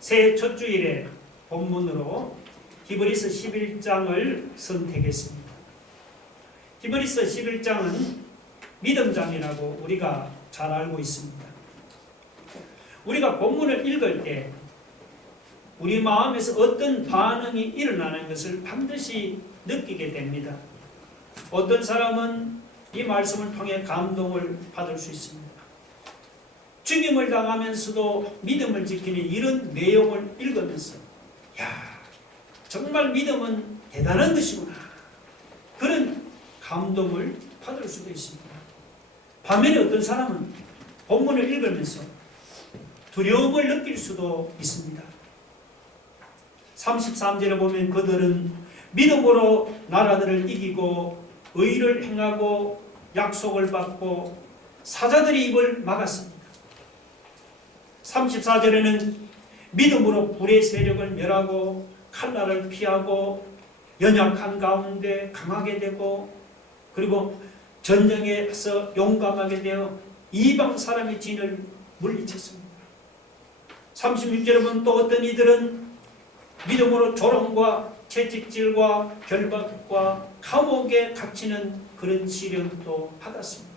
새해 첫 주일에 본문으로 히브리서 11장을 선택했습니다. 히브리서 11장은 믿음장이라고 우리가 잘 알고 있습니다. 우리가 본문을 읽을 때 우리 마음에서 어떤 반응이 일어나는 것을 반드시 느끼게 됩니다. 어떤 사람은 이 말씀을 통해 감동을 받을 수 있습니다. 죽임을 당하면서도 믿음을 지키는 이런 내용을 읽으면서 야, 정말 믿음은 대단한 것이구나, 그런 감동을 받을 수도 있습니다. 반면에 어떤 사람은 본문을 읽으면서 두려움을 느낄 수도 있습니다. 33절에 보면 그들은 믿음으로 나라들을 이기고 의를 행하고 약속을 받고 사자들의 입을 막았습니다. 34절에는 믿음으로 불의 세력을 멸하고 칼날을 피하고 연약한 가운데 강하게 되고 그리고 전쟁에서 용감하게 되어 이방 사람의 진을 물리쳤습니다. 36절에 보면 또 어떤 이들은 믿음으로 조롱과 채찍질과 결박과 감옥에 갇히는 그런 시련도 받았습니다.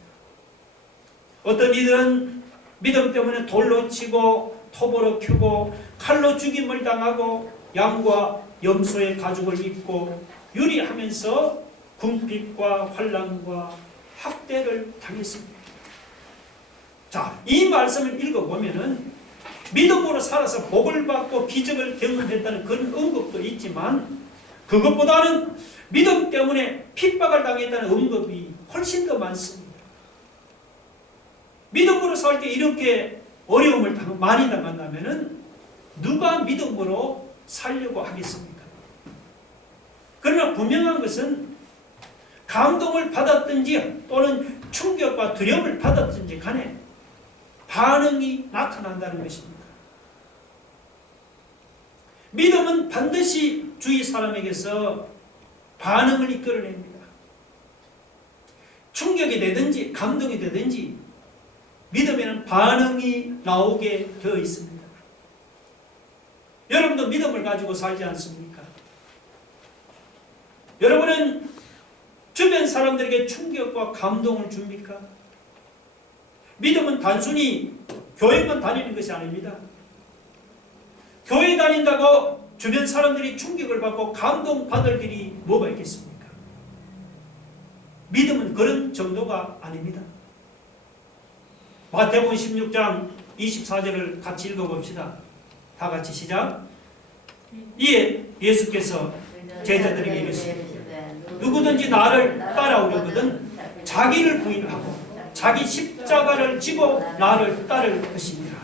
어떤 이들은 믿음 때문에 돌로 치고 톱으로 켜고 칼로 죽임을 당하고 양과 염소의 가죽을 입고 유리하면서 궁핍과 환난과 학대를 당했습니다. 자, 이 말씀을 읽어보면은 믿음으로 살아서 복을 받고 기적을 경험했다는 그런 언급도 있지만 그것보다는 믿음 때문에 핍박을 당했다는 언급이 훨씬 더 많습니다. 믿음으로 살 때 이렇게 어려움을 많이 당한다면 누가 믿음으로 살려고 하겠습니까? 그러나 분명한 것은 감동을 받았든지 또는 충격과 두려움을 받았든지 간에 반응이 나타난다는 것입니다. 믿음은 반드시 주위 사람에게서 반응을 이끌어냅니다. 충격이 되든지 감동이 되든지 믿음에는 반응이 나오게 되어 있습니다. 여러분도 믿음을 가지고 살지 않습니까? 여러분은 주변 사람들에게 충격과 감동을 줍니까? 믿음은 단순히 교회만 다니는 것이 아닙니다. 교회 다닌다고 주변 사람들이 충격을 받고 감동받을 일이 뭐가 있겠습니까? 믿음은 그런 정도가 아닙니다. 마태복음 16장 24절을 같이 읽어봅시다. 다 같이 시작. 이에 예수께서 제자들에게 이르시되 누구든지 나를 따라오려거든 자기를 부인하고 자기 십자가를 지고 나를 따를 것이니라.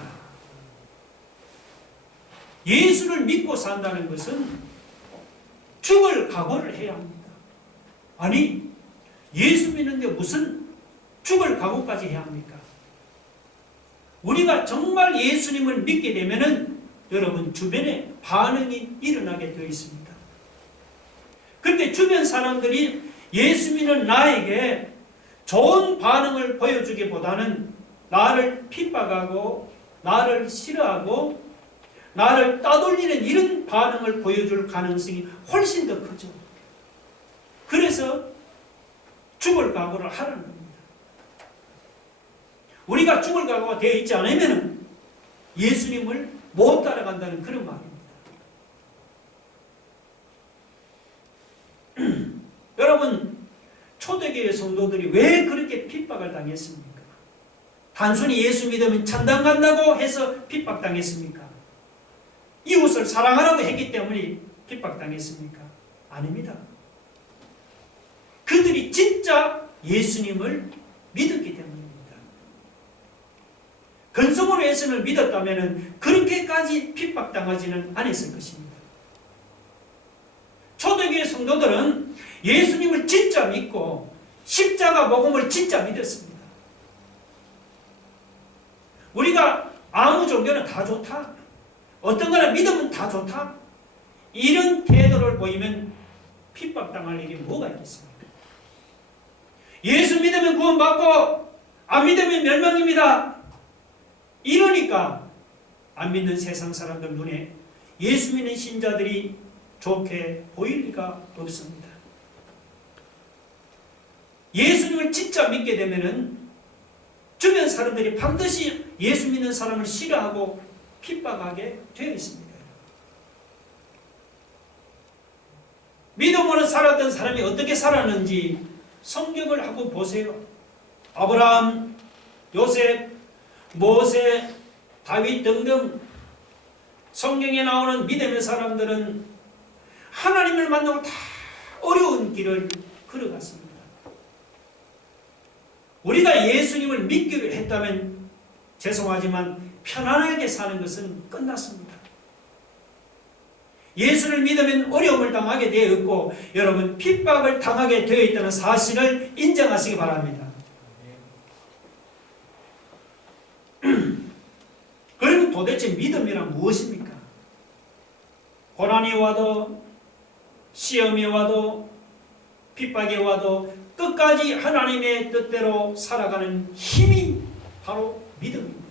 예수를 믿고 산다는 것은 죽을 각오를 해야 합니다. 아니, 예수 믿는데 무슨 죽을 각오까지 해야 합니까? 우리가 정말 예수님을 믿게 되면은 여러분 주변에 반응이 일어나게 되어 있습니다. 그런데 주변 사람들이 예수 믿는 나에게 좋은 반응을 보여주기보다는 나를 핍박하고 나를 싫어하고 나를 따돌리는 이런 반응을 보여줄 가능성이 훨씬 더 크죠. 그래서 죽을 각오를 하라는 겁니다. 우리가 죽을 각오가 되어 있지 않으면 예수님을 못 따라간다는 그런 말입니다. 여러분, 초대교회 성도들이 왜 그렇게 핍박을 당했습니까? 단순히 예수 믿으면 천당 간다고 해서 핍박당했습니까? 이웃을 사랑하라고 했기 때문에 핍박당했습니까? 아닙니다. 그들이 진짜 예수님을 믿었기 때문입니다. 근성으로 예수님을 믿었다면 그렇게까지 핍박당하지는 않았을 것입니다. 초대교회 성도들은 예수님을 진짜 믿고 십자가 복음을 진짜 믿었습니다. 우리가 아무 종교는 다 좋다, 어떤 거나 믿으면 다 좋다, 이런 태도를 보이면 핍박당할 일이 뭐가 있겠습니까? 예수 믿으면 구원받고 안 믿으면 멸망입니다. 이러니까 안 믿는 세상 사람들 눈에 예수 믿는 신자들이 좋게 보일 리가 없습니다. 예수님을 진짜 믿게 되면은 주변 사람들이 반드시 예수 믿는 사람을 싫어하고 핍박하게 되어 있습니다. 믿음으로 살았던 사람이 어떻게 살았는지 성경을 한번 보세요. 아브라함, 요셉, 모세, 다윗 등등 성경에 나오는 믿음의 사람들은 하나님을 만나고 다 어려운 길을 걸어갔습니다. 우리가 예수님을 믿기로 했다면 죄송하지만 편안하게 사는 것은 끝났습니다. 예수를 믿으면 어려움을 당하게 되어 있고 여러분 핍박을 당하게 되어 있다는 사실을 인정하시기 바랍니다. 그러면 도대체 믿음이란 무엇입니까? 고난이 와도 시험이 와도 핍박이 와도 끝까지 하나님의 뜻대로 살아가는 힘이 바로 믿음입니다.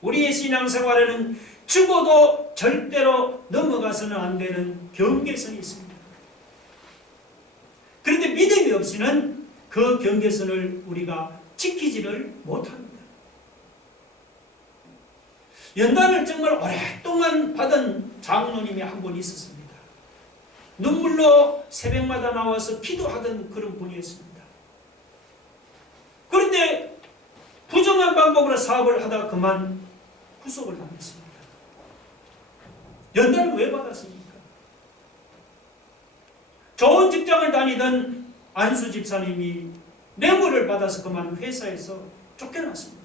우리의 신앙생활에는 죽어도 절대로 넘어가서는 안 되는 경계선이 있습니다. 그런데 믿음이 없이는 그 경계선을 우리가 지키지를 못합니다. 연단을 정말 오랫동안 받은 장로님이 한 분 있었습니다. 눈물로 새벽마다 나와서 기도하던 그런 분이었습니다. 그런데 부정한 방법으로 사업을 하다가 그만 구속을 당했습니다. 연단을 왜 받았습니까? 좋은 직장을 다니던 안수 집사님이 뇌물을 받아서 그만 회사에서 쫓겨났습니다.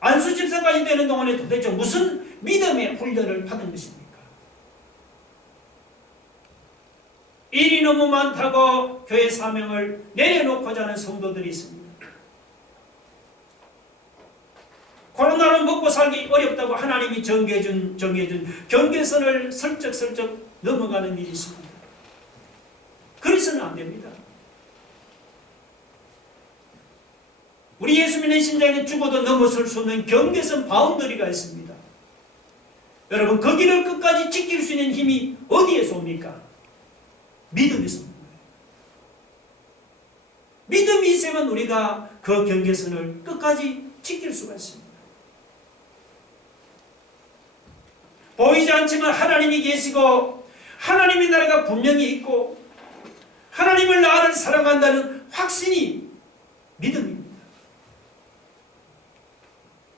안수 집사까지 되는 동안에 도대체 무슨 믿음의 훈련을 받은 것입니까? 일이 너무 많다고 교회 사명을 내려놓고자 하는 성도들이 있습니다. 코로나로 먹고 살기 어렵다고 하나님이 정해준 경계선을 슬쩍슬쩍 넘어가는 일이 있습니다. 그래서는 안 됩니다. 우리 예수 믿는 신자에는 죽어도 넘어설 수 없는 경계선 바운더리가 있습니다. 여러분 그 길을 끝까지 지킬 수 있는 힘이 어디에서 옵니까? 믿음에서 옵니다. 믿음이 있으면 우리가 그 경계선을 끝까지 지킬 수가 있습니다. 보이지 않지만 하나님이 계시고 하나님의 나라가 분명히 있고 하나님을 나를 사랑한다는 확신이 믿음입니다.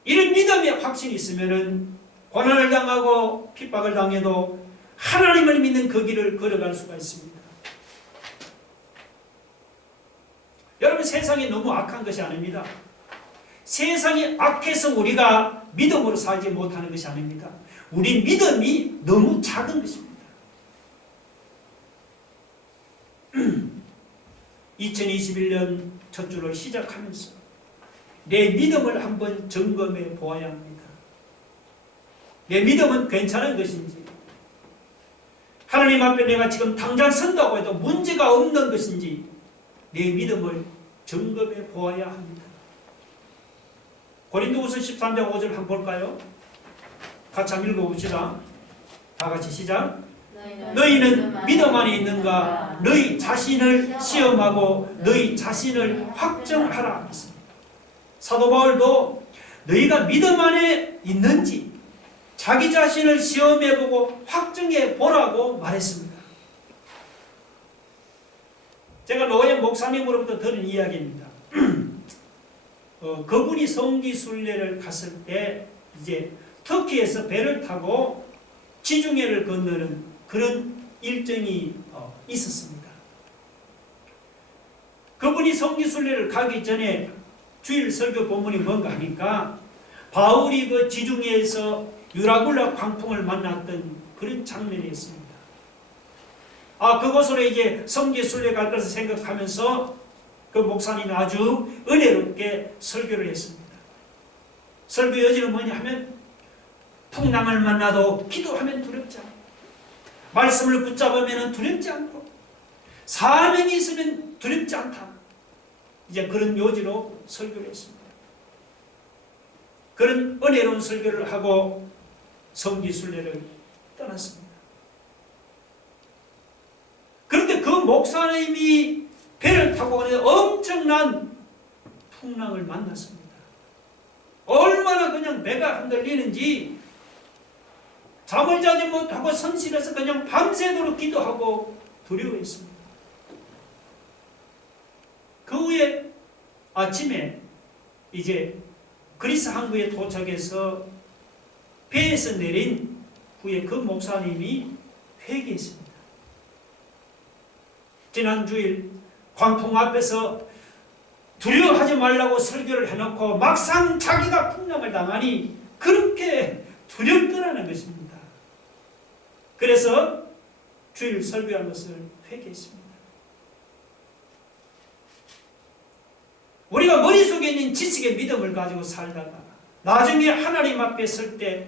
이런 믿음의 확신이 있으면 고난을 당하고 핍박을 당해도 하나님을 믿는 그 길을 걸어갈 수가 있습니다. 여러분 세상이 너무 악한 것이 아닙니다. 세상이 악해서 우리가 믿음으로 살지 못하는 것이 아닙니다. 우리 믿음이 너무 작은 것입니다. 2021년 첫 주를 시작하면서 내 믿음을 한번 점검해 보아야 합니다. 내 믿음은 괜찮은 것인지, 하나님 앞에 내가 지금 당장 선다고 해도 문제가 없는 것인지 내 믿음을 점검해 보아야 합니다. 고린도후서 13장 5절 한번 볼까요? 같이 한번 읽어봅시다. 다 같이 시작. 너희는 믿음 안에 있는가? 너희 자신을 시험하고 너희 자신을 확정하라. 사도 바울도 너희가 믿음 안에 있는지 자기 자신을 시험해보고 확정해 보라고 말했습니다. 제가 노예 목사님으로부터 들은 이야기입니다. 그분이 성지순례를 갔을 때 이제 터키에서 배를 타고 지중해를 건너는 그런 일정이 있었습니다. 그분이 성지순례를 가기 전에 주일 설교 본문이 뭔가 하니까 바울이 그 지중해에서 유라굴라 광풍을 만났던 그런 장면이 있습니다. 그곳으로 이제 성지순례 갈 것을 생각하면서 그 목사님이 아주 은혜롭게 설교를 했습니다. 설교 여지는 뭐냐 하면 풍랑을 만나도 기도하면 두렵지 않고 말씀을 붙잡으면 두렵지 않고 사명이 있으면 두렵지 않다. 이제 그런 요지로 설교를 했습니다. 그런 은혜로운 설교를 하고 성지순례를 떠났습니다. 그런데 그 목사님이 배를 타고 가는데 엄청난 풍랑을 만났습니다. 얼마나 그냥 배가 흔들리는지 잠을 자지 못하고 성실해서 그냥 밤새도록 기도하고 두려워했습니다. 그 후에 아침에 이제 그리스 항구에 도착해서 배에서 내린 후에 그 목사님이 회개했습니다. 지난 주일 광풍 앞에서 두려워하지 말라고 설교를 해놓고 막상 자기가 풍랑을 당하니 그렇게 두렵더라는 것입니다. 그래서 주일 설교한 것을 회개했습니다. 우리가 머릿속에 있는 지식의 믿음을 가지고 살다가 나중에 하나님 앞에 설 때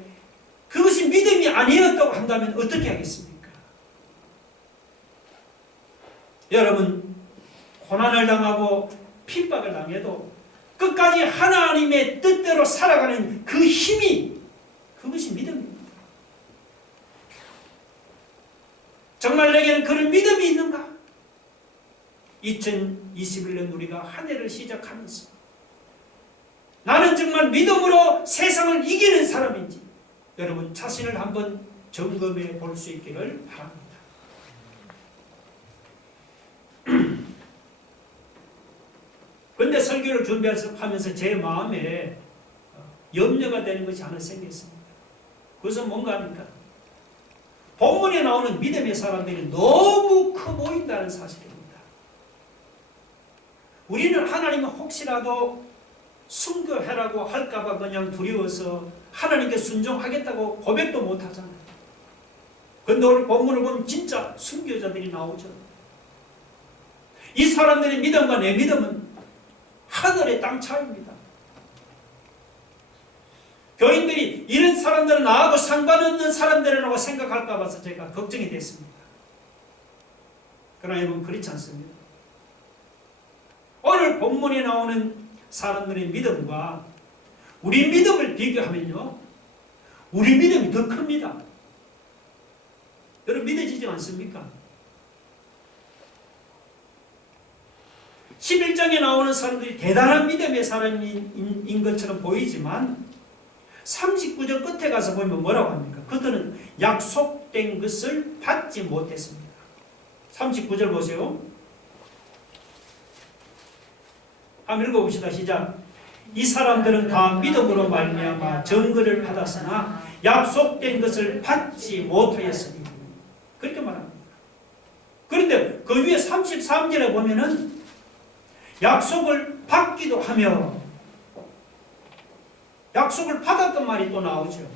그것이 믿음이 아니었다고 한다면 어떻게 하겠습니까? 여러분, 고난을 당하고 핍박을 당해도 끝까지 하나님의 뜻대로 살아가는 그 힘이, 그것이 믿음입니다. 정말 내게는 그런 믿음이 있는가? 2021년 우리가 한 해를 시작하면서 나는 정말 믿음으로 세상을 이기는 사람인지 여러분 자신을 한번 점검해 볼 수 있기를 바랍니다. 그런데 설교를 준비하면서 제 마음에 염려가 되는 것이 하나 생겼습니다. 그것은 뭔가 합니까? 본문에 나오는 믿음의 사람들이 너무 커 보인다는 사실입니다. 우리는 하나님은 혹시라도 순교해라고 할까봐 그냥 두려워서 하나님께 순종하겠다고 고백도 못하잖아요. 그런데 오늘 본문을 보면 진짜 순교자들이 나오죠. 이 사람들의 믿음과 내 믿음은 하늘의 땅 차이입니다. 교인들이 이런 사람들은 나하고 상관없는 사람들이라고 생각할까 봐서 제가 걱정이 됐습니다. 그러나 여러분 그렇지 않습니다. 오늘 본문에 나오는 사람들의 믿음과 우리 믿음을 비교하면요, 우리 믿음이 더 큽니다. 여러분 믿어지지 않습니까? 11장에 나오는 사람들이 대단한 믿음의 사람인 것처럼 보이지만 39절 끝에 가서 보면 뭐라고 합니까? 그들은 약속된 것을 받지 못했습니다. 39절 보세요. 한번 읽어봅시다. 시작. 이 사람들은 다 믿음으로 말미암아 증거를 받았으나 약속된 것을 받지 못하였으니 그렇게 말합니다. 그런데 그 위에 33절에 보면은 약속을 받기도 하며 약속을 받았던 말이 또 나오죠.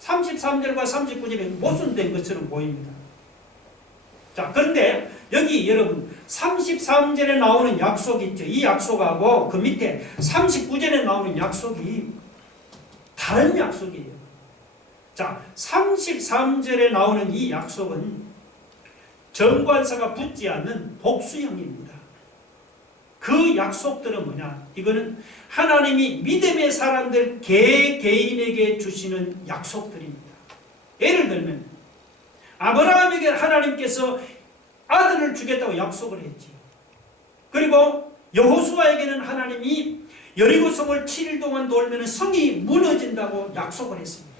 33절과 39절에 모순된 것처럼 보입니다. 자, 그런데 여기 여러분 33절에 나오는 약속이 있죠. 이 약속하고 그 밑에 39절에 나오는 약속이 다른 약속이에요. 자, 33절에 나오는 이 약속은 정관사가 붙지 않는 복수형입니다. 그 약속들은 뭐냐? 이거는 하나님이 믿음의 사람들 개개인에게 주시는 약속들입니다. 예를 들면 아브라함에게 하나님께서 아들을 주겠다고 약속을 했지. 그리고 여호수아에게는 하나님이 여리고성을 7일 동안 돌면 성이 무너진다고 약속을 했습니다.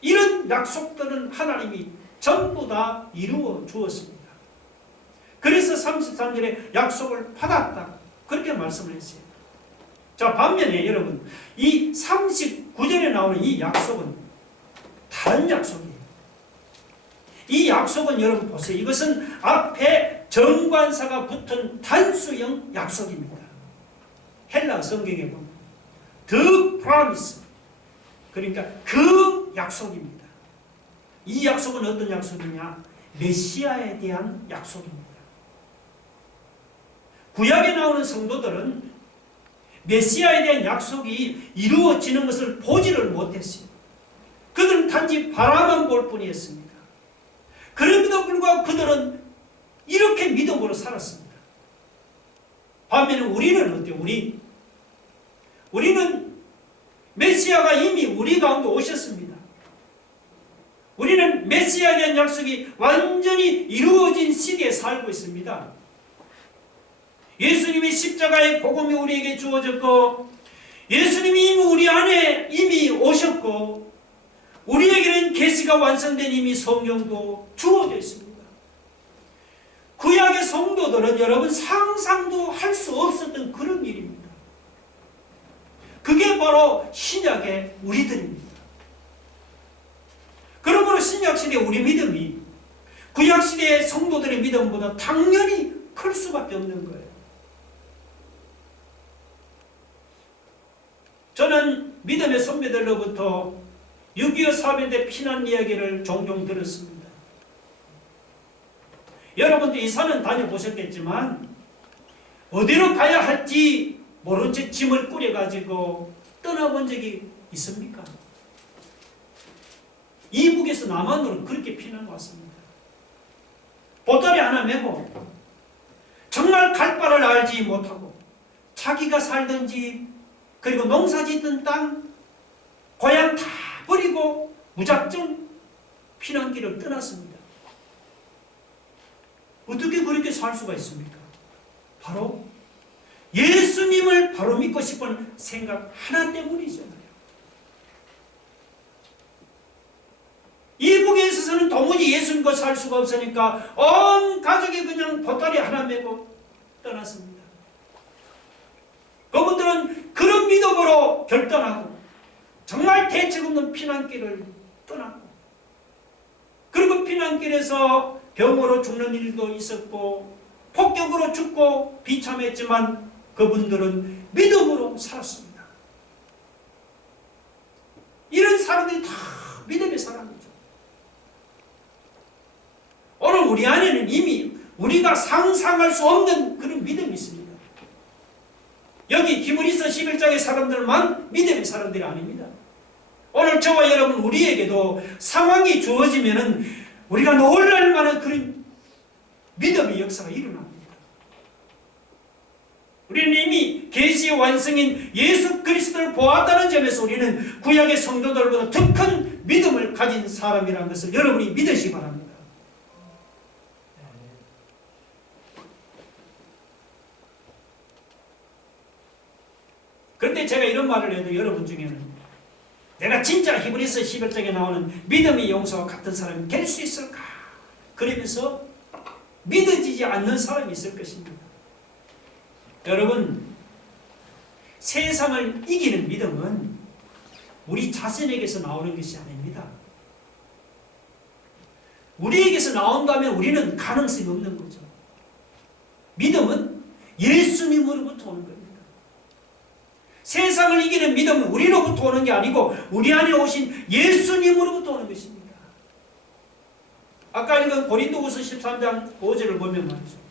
이런 약속들은 하나님이 전부 다 이루어 주었습니다. 그래서 33절에 약속을 받았다. 그렇게 말씀을 했어요. 자, 반면에 여러분 이 39절에 나오는 이 약속은 다른 약속이에요. 이 약속은 여러분 보세요. 이것은 앞에 정관사가 붙은 단수형 약속입니다. 헬라 성경에 보면 The promise, 그러니까 그 약속입니다. 이 약속은 어떤 약속이냐? 메시아에 대한 약속입니다. 구약에 나오는 성도들은 메시아에 대한 약속이 이루어지는 것을 보지를 못했어요. 그들은 단지 바라만 볼 뿐이었습니다. 그럼에도 불구하고 그들은 이렇게 믿음으로 살았습니다. 반면에 우리는 어때요? 우리는 메시아가 이미 우리 가운데 오셨습니다. 우리는 메시아에 대한 약속이 완전히 이루어진 시대에 살고 있습니다. 예수님의 십자가의 복음이 우리에게 주어졌고, 예수님이 이미 우리 안에 이미 오셨고, 우리에게는 계시가 완성된 이미 성경도 주어져 있습니다. 구약의 성도들은 여러분 상상도 할 수 없었던 그런 일입니다. 그게 바로 신약의 우리들입니다. 그러므로 신약시대 우리 믿음이 구약시대의 성도들의 믿음보다 당연히 클 수밖에 없는 거예요. 저는 믿음의 선배들로부터 6.25 사변대 피난 이야기를 종종 들었습니다. 여러분도 이사는 다녀보셨겠지만 어디로 가야 할지 모른 채 짐을 꾸려가지고 떠나본 적이 있습니까? 이북에서 남한으로 그렇게 피난 왔습니다. 보따리 하나 메고 정말 갈 바를 알지 못하고 자기가 살던 집 그리고 농사짓던 땅 고향 다 버리고 무작정 피난길을 떠났습니다. 어떻게 그렇게 살 수가 있습니까? 바로 예수님을 바로 믿고 싶은 생각 하나 때문이잖아요. 이북에 있어서는 도무지 예수 믿고 살 수가 없으니까 온 가족이 그냥 보따리 하나 메고 떠났습니다. 그분들은 그런 믿음으로 결단하고 정말 대책 없는 피난길을 떠났고, 그리고 피난길에서 병으로 죽는 일도 있었고 폭격으로 죽고 비참했지만 그분들은 믿음으로 살았습니다. 이런 사람들이 다 믿음의 사람이죠. 오늘 우리 안에는 이미 우리가 상상할 수 없는 그런 믿음이 있습니다. 여기 히브리서 11장의 사람들만 믿음의 사람들이 아닙니다. 오늘 저와 여러분 우리에게도 상황이 주어지면은 우리가 놀랄 만한 그런 믿음의 역사가 일어납니다. 우리는 이미 계시의 완성인 예수 그리스도를 보았다는 점에서 우리는 구약의 성도들보다 더 큰 믿음을 가진 사람이라는 것을 여러분이 믿으시기 바랍니다. 그런데 제가 이런 말을 해도 여러분 중에는 내가 진짜 히브리서 11장에 나오는 믿음의 용사와 같은 사람이 될 수 있을까? 그러면서 믿어지지 않는 사람이 있을 것입니다. 여러분, 세상을 이기는 믿음은 우리 자신에게서 나오는 것이 아닙니다. 우리에게서 나온다면 우리는 가능성이 없는 거죠. 믿음은 예수님으로부터 오는 겁니다. 세상을 이기는 믿음은 우리로부터 오는 게 아니고 우리 안에 오신 예수님으로부터 오는 것입니다. 아까 읽은 고린도후서 13장 5절을 보면 말이죠.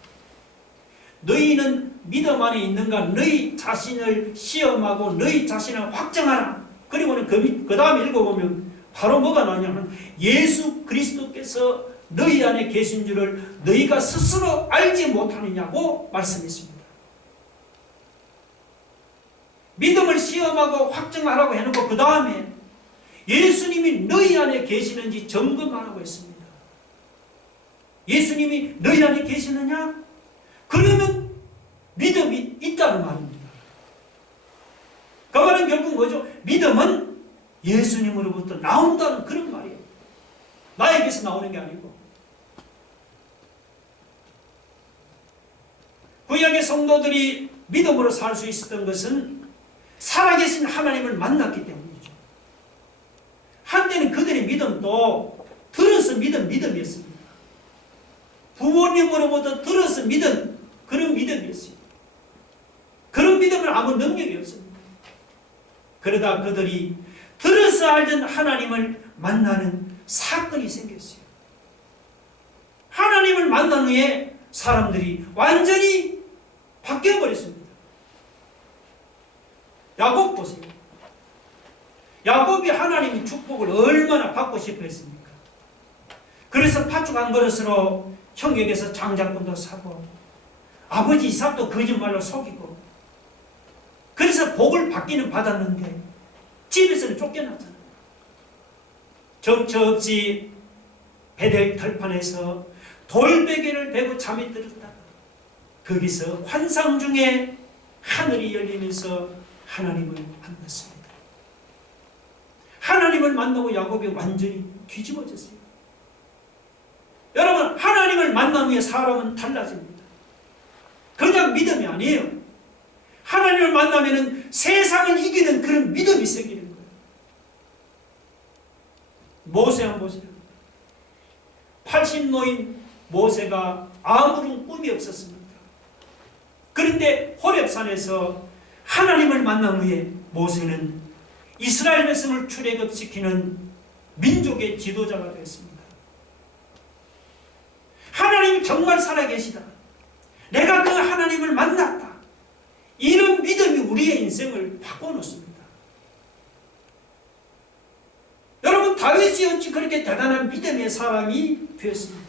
너희는 믿음 안에 있는가? 너희 자신을 시험하고 너희 자신을 확정하라. 그리고는 그 다음에 읽어보면 바로 뭐가 나오냐면 예수 그리스도께서 너희 안에 계신 줄을 너희가 스스로 알지 못하느냐고 말씀했습니다. 믿음을 시험하고 확정하라고 해놓고 그 다음에 예수님이 너희 안에 계시는지 점검하라고 했습니다. 예수님이 너희 안에 계시느냐? 그러면 믿음이 있다는 말입니다. 그 말은 결국 뭐죠? 믿음은 예수님으로부터 나온다는 그런 말이에요. 나에게서 나오는 게 아니고. 구약의 성도들이 믿음으로 살 수 있었던 것은 살아계신 하나님을 만났기 때문이죠. 한때는 그들의 믿음도 들어서 믿음이었습니다. 부모님으로부터 들어서 믿은 그런 믿음이었어요. 그런 믿음은 아무 능력이 없습니다. 그러다 그들이 들어서 알던 하나님을 만나는 사건이 생겼어요. 하나님을 만난 후에 사람들이 완전히 바뀌어버렸습니다. 야곱 보세요. 야곱이 하나님의 축복을 얼마나 받고 싶어 했습니까? 그래서 팥죽 한 그릇으로 형에게서 장작권도 사고 아버지 이삭도 거짓말로 속이고 그래서 복을 받기는 받았는데 집에서는 쫓겨났잖아요. 정처 없이 베델 들판에서 돌베개를 베고 잠이 들었다. 거기서 환상 중에 하늘이 열리면서 하나님을 만났습니다. 하나님을 만나고 야곱이 완전히 뒤집어졌어요. 여러분, 하나님을 만난 후에 사람은 달라집니다. 그냥 믿음이 아니에요. 하나님을 만나면 세상을 이기는 그런 믿음이 생기는 거예요. 모세 한번 보세요. 80노인 모세가 아무런 꿈이 없었습니다. 그런데 호렙산에서 하나님을 만난 후에 모세는 이스라엘 백성을 출애굽시키는 민족의 지도자가 되었습니다. 하나님이 정말 살아계시다. 내가 그 하나님을 만났다. 이런 믿음이 우리의 인생을 바꿔놓습니다. 여러분, 다윗이 어찌 그렇게 대단한 믿음의 사람이 되었습니까?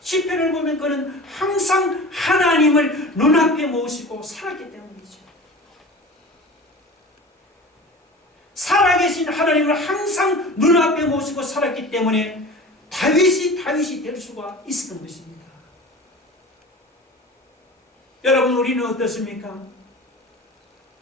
시편을 보면 그는 항상 하나님을 눈앞에 모시고 살았기 때문이죠. 살아계신 하나님을 항상 눈앞에 모시고 살았기 때문에 다윗이 될 수가 있었던 것입니다. 여러분, 우리는 어떻습니까?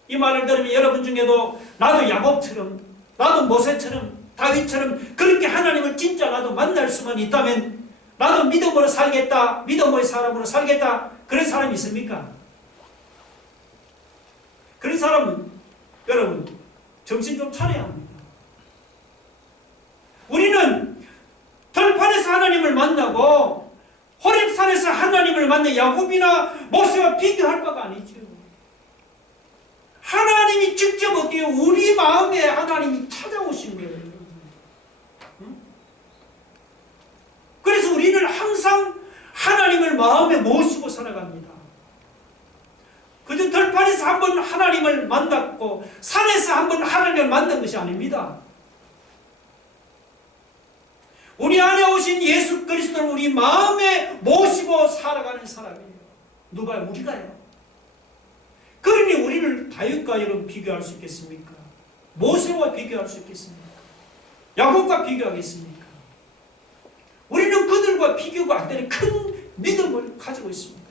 이 말을 들으면 여러분 중에도 나도 야곱처럼, 나도 모세처럼, 다윗처럼 그렇게 하나님을 진짜 나도 만날 수만 있다면 나도 믿음으로 살겠다, 믿음의 사람으로 살겠다, 그런 사람이 있습니까? 그런 사람은 여러분 정신 좀 차려야 합니다. 우리는 들판에서 하나님을 만나고 호렙산에서 하나님을 만나 야곱이나 모세와 비교할 바가 아니죠. 하나님이 직접 어때요? 우리 마음에 하나님이 찾아오신 거예요. 그래서 우리는 항상 하나님을 마음에 모시고 살아갑니다. 그저 들판에서 한번 하나님을 만났고 산에서 한번 하나님을 만난 것이 아닙니다. 우리 안에 오신 예수 그리스도를 우리 마음에 모시고 살아가는 사람이에요. 누가? 우리가요. 그러니 우리를 다윗과 여러분 비교할 수 있겠습니까? 모세와 비교할 수 있겠습니까? 야곱과 비교하겠습니까? 우리는 그들과 비교가 안 되는 큰 믿음을 가지고 있습니다.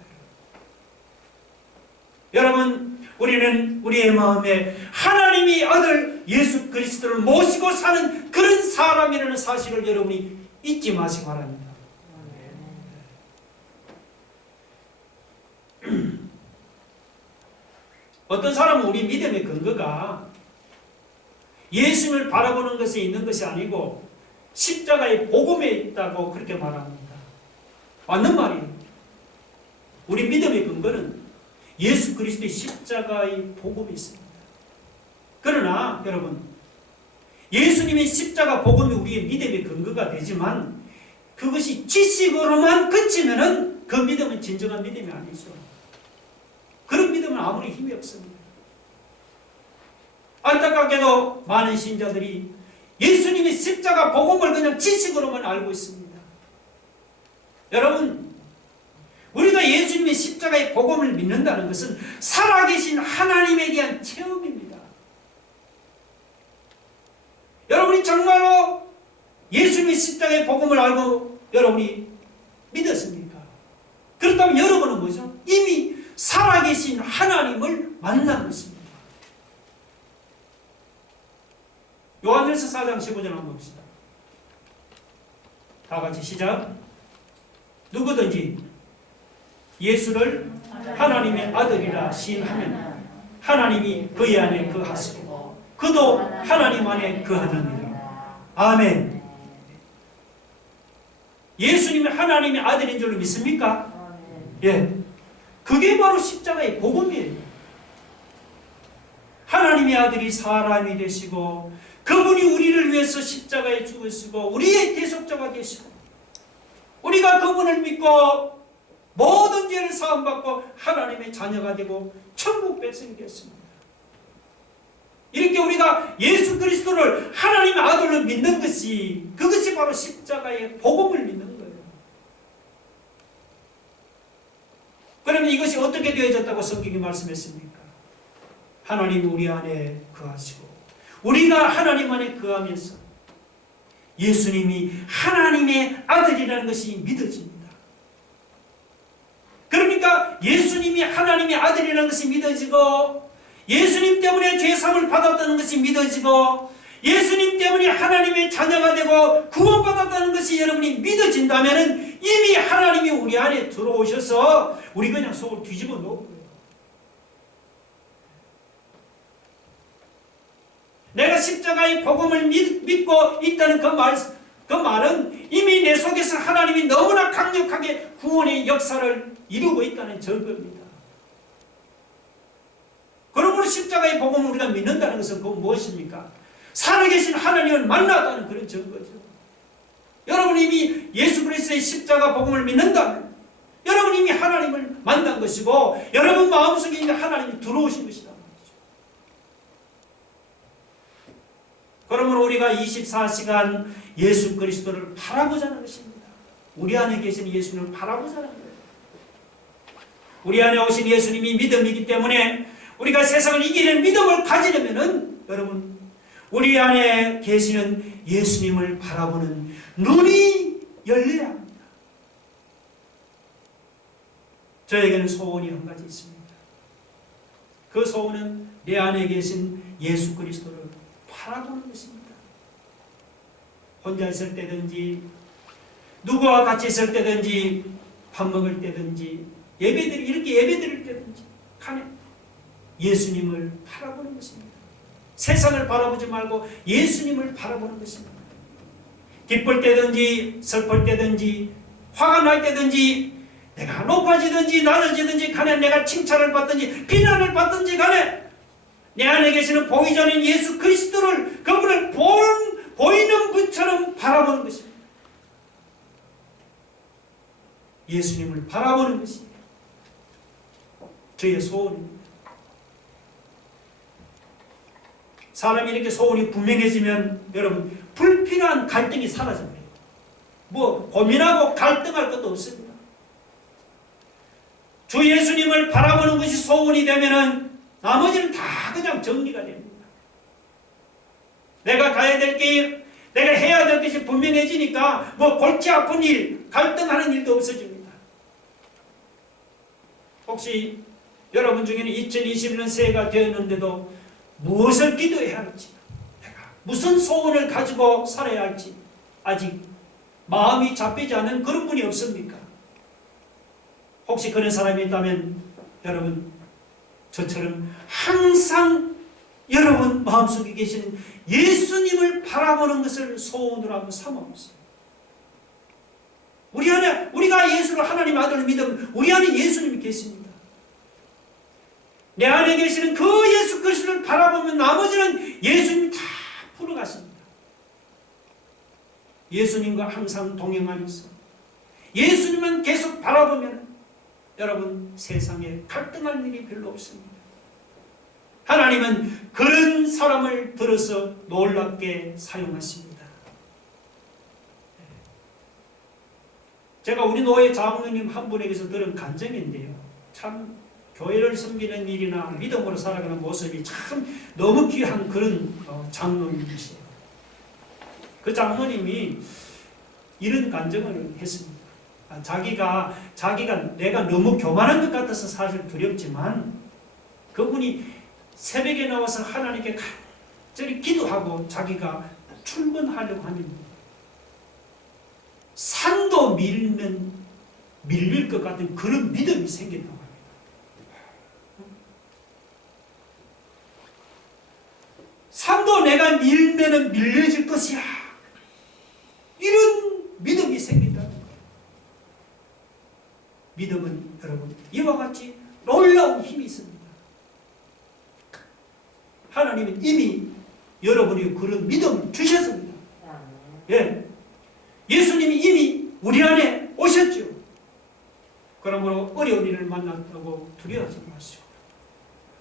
여러분, 우리는 우리의 마음에 하나님이 아들 예수 그리스도를 모시고 사는 그런 사람이라는 사실을 여러분이 잊지 마시기 바랍니다. 어떤 사람은 우리 믿음의 근거가 예수님을 바라보는 것에 있는 것이 아니고 십자가의 복음에 있다고 그렇게 말합니다. 맞는 말이에요. 우리 믿음의 근거는 예수 그리스도의 십자가의 복음이 있습니다. 그러나 여러분, 예수님의 십자가 복음이 우리의 믿음의 근거가 되지만 그것이 지식으로만 그치면은 그 믿음은 진정한 믿음이 아니죠. 그런 믿음은 아무리 힘이 없습니다. 안타깝게도 많은 신자들이 예수님의 십자가 복음을 그냥 지식으로만 알고 있습니다. 여러분, 우리가 예수님의 십자가의 복음을 믿는다는 것은 살아계신 하나님에 대한 체험입니다. 여러분이 정말로 예수님의 십자가의 복음을 알고 여러분이 믿었습니까? 그렇다면 여러분은 뭐죠? 이미 살아계신 하나님을 만난 것입니다. 요한일서 4장 15절 한번 봅시다. 다 같이 시작. 누구든지 예수를 하나님의 아들이라 시인하면 하나님이 그의 안에 거하시고 그도 하나님 안에 거하느니라. 아멘. 예수님이 하나님의 아들인 줄로 믿습니까? 예. 그게 바로 십자가의 복음이에요. 하나님의 아들이 사람이 되시고 그분이 우리를 위해서 십자가에 죽으시고 우리의 대속자가 되시고 우리가 그분을 믿고 모든 죄를 사함받고 하나님의 자녀가 되고 천국 백성이 되었습니다. 이렇게 우리가 예수 그리스도를 하나님의 아들로 믿는 것이 그것이 바로 십자가의 복음을 믿는 거예요. 그러면 이것이 어떻게 되어졌다고 성경이 말씀했습니까? 하나님이 우리 안에 거하시고 우리가 하나님 안에 거하면서 예수님이 하나님의 아들이라는 것이 믿어집니다. 그러니까 예수님이 하나님의 아들이라는 것이 믿어지고, 예수님 때문에 죄사함을 받았다는 것이 믿어지고, 예수님 때문에 하나님의 자녀가 되고 구원받았다는 것이 여러분이 믿어진다면 이미 하나님이 우리 안에 들어오셔서 우리 그냥 속을 뒤집어 놓은 거예요. 내가 십자가의 복음을 믿고 있다는 그 말은 이미 내 속에서 하나님이 너무나 강력하게 구원의 역사를 이루고 있다는 증거입니다. 그러므로 십자가의 복음을 우리가 믿는다는 것은 그건 무엇입니까? 살아계신 하나님을 만났다는 그런 증거죠. 여러분이 이미 예수 그리스도의 십자가 복음을 믿는다면 여러분이 이미 하나님을 만난 것이고 여러분 마음속에 이미 하나님이 들어오신 것이다. 그러므로 우리가 24시간 예수 그리스도를 바라보자는 것입니다. 우리 안에 계신 예수님을 바라보자는 거예요. 우리 안에 오신 예수님이 믿음이기 때문에 우리가 세상을 이기는 믿음을 가지려면은 여러분 우리 안에 계시는 예수님을 바라보는 눈이 열려야 합니다. 저에게는 소원이 한 가지 있습니다. 그 소원은 내 안에 계신 예수 그리스도를 바라보는 것입니다. 혼자 있을 때든지 누구와 같이 있을 때든지 밥 먹을 때든지 이렇게 예배드릴 때든지 간에 예수님을 바라보는 것입니다. 세상을 바라보지 말고 예수님을 바라보는 것입니다. 기쁠 때든지 슬플 때든지 화가 날 때든지 내가 높아지든지 낮아지든지 간에 내가 칭찬을 받든지 비난을 받든지 간에 내 안에 계시는 보이지 않는 예수 그리스도를 그분을 보이는 분처럼 바라보는 것입니다. 예수님을 바라보는 것이 저의 소원입니다. 사람이 이렇게 소원이 분명해지면 여러분 불필요한 갈등이 사라집니다. 뭐 고민하고 갈등할 것도 없습니다. 주 예수님을 바라보는 것이 소원이 되면은 나머지는 다 그냥 정리가 됩니다. 내가 가야 될 길, 내가 해야 될 것이 분명해지니까 뭐 골치 아픈 일, 갈등하는 일도 없어집니다. 혹시 여러분 중에는 2021년 새해가 되었는데도 무엇을 기도해야 할지, 내가 무슨 소원을 가지고 살아야 할지 아직 마음이 잡히지 않은 그런 분이 없습니까? 혹시 그런 사람이 있다면 여러분 저처럼 항상 여러분 마음속에 계시는 예수님을 바라보는 것을 소원으로 한번 삼아보세요. 우리가 예수를 하나님 아들을 믿으면 우리 안에 예수님이 계십니다. 내 안에 계시는 그 예수 그리스도를 바라보면 나머지는 예수님이 다 풀어가십니다. 예수님과 항상 동행하면서 예수님만 계속 바라보면 여러분 세상에 갈등할 일이 별로 없습니다. 하나님은 그런 사람을 들어서 놀랍게 사용하십니다. 제가 우리 노회 장로님 한 분에게서 들은 간증인데요. 참 교회를 섬기는 일이나 믿음으로 살아가는 모습이 참 너무 귀한 그런 장로님이세요. 그 장로님이 이런 간증을 했습니다. 자기가 내가 너무 교만한 것 같아서 사실 두렵지만 그분이 새벽에 나와서 하나님께 간절히 기도하고 자기가 출근하려고 하면 산도 밀릴 것 같은 그런 믿음이 생긴다고 합니다. 산도 내가 밀면은 밀려질 것이야. 이런 믿음이 생긴다는 거예요. 믿음은 여러분 이와 같이 놀라운 힘이 있습니다. 하나님은 이미 여러분이 그런 믿음을 주셨습니다. 예. 예수님이 이미 우리 안에 오셨죠. 그러므로 어려운 일을 만났다고 두려워하지 마시고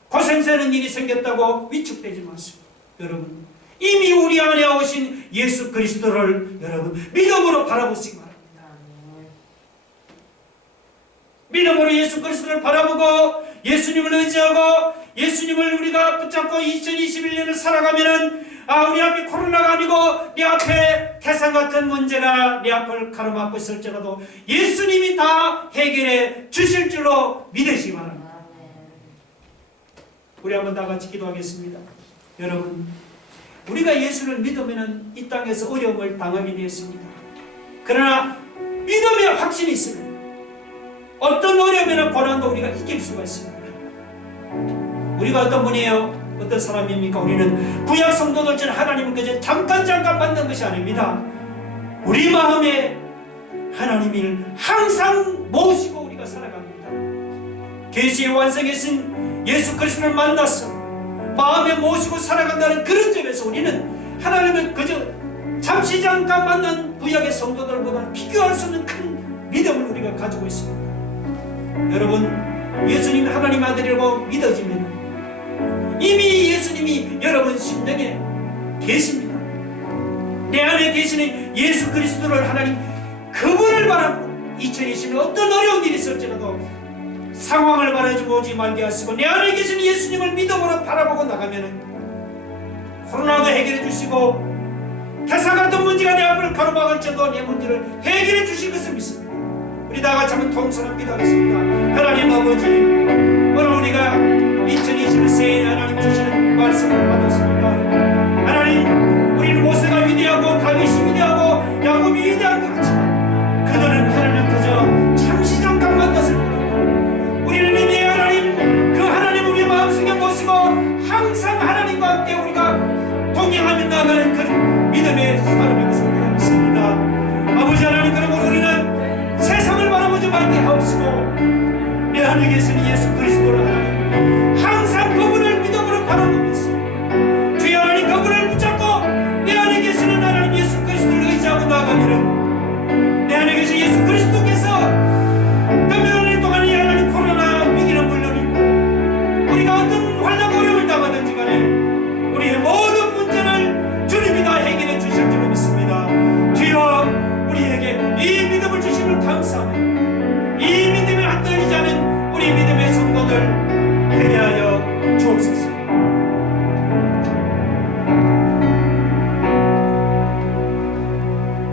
고생되는 일이 생겼다고 위축되지 마시고 여러분 이미 우리 안에 오신 예수 그리스도를 여러분 믿음으로 바라보시기 바랍니다. 믿음으로 예수 그리스도를 바라보고 예수님을 의지하고 예수님을 우리가 붙잡고 2021년을 살아가면은 우리 앞에 코로나가 아니고 내 앞에 태산 같은 문제가 내 앞을 가로막고 있을지라도 예수님이 다 해결해 주실 줄로 믿으시기 바랍니다. 우리 한번 다 같이 기도하겠습니다. 여러분, 우리가 예수를 믿으면 이 땅에서 어려움을 당하게 되었습니다. 그러나 믿음의 확신이 있으면 어떤 어려움이나 고난도 우리가 이길 수가 있습니다. 우리가 어떤 분이에요? 어떤 사람입니까? 우리는 구약 성도들처럼 하나님을 그저 잠깐 만난 것이 아닙니다. 우리 마음에 하나님을 항상 모시고 우리가 살아갑니다. 계시의 완성이신 예수 그리스도를 만나서 마음에 모시고 살아간다는 그런 점에서 우리는 하나님을 그저 잠시 잠깐 만난 구약의 성도들보다 비교할 수 없는 큰 믿음을 우리가 가지고 있습니다. 여러분, 예수님 하나님 아들이라고 믿어지면 이미 예수님이 여러분 심령에 계십니다. 내 안에 계시는 예수 그리스도를 하나님 그분을 바라보고 2020년 어떤 어려운 일이 있을지라도 상황을 바라보지 오지 말게 하시고 내 안에 계신 예수님을 믿음으로 바라보고 나가면은 코로나도 해결해 주시고 태산 같은 문제가 내 앞을 가로막을지라도 내 문제를 해결해 주실 것을 믿습니다. 우리 다 같이 한번 통성을 기도하겠습니다. 하나님 아버지, 오늘 우리가 2020년 새해 하나님 주시는 말씀을 받았습니다. 하나님, 우리는 모세가 위대하고 다윗이 위대하고 야곱이 위대한 것 같지만 그들은 하나님 그저 잠시 잠깐 만났을 뿐입니다. 우리는 이미 하나님, 그 하나님 우리 마음속에 모시고 항상 하나님과 함께 우리가 동행하며 나가는 그런 믿음의 사람의 것을 우리가 믿습니다. 아버지 하나님, 그러므로 우리는 세상을 바라보지 말게 하옵시고 내 안에 계신 예수 그리스도를 하나님 항상 그분을 믿음으로 바라보면서 주여 하나님 그분을 붙잡고 내 안에 계시는 하나님 예수 그리스도를 의지하고 나아가면 내 안에 계신 예수 그리스도께서 몇몇 년 동안 이 하나님 코로나 위기는 물론이고 우리가 어떤 환난 어려움을 당하든지 간에 우리의 모든 문제를 주님이 다 해결해 주실 줄 믿습니다. 주여 우리에게 이 믿음을 주심을 감사하며 이 믿음에 안 떨리지 않은 우리 믿음의 성도들 되게 하여 주옵소서.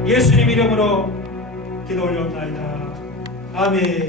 예수님 이름으로 기도 올려옵나이다. 아멘.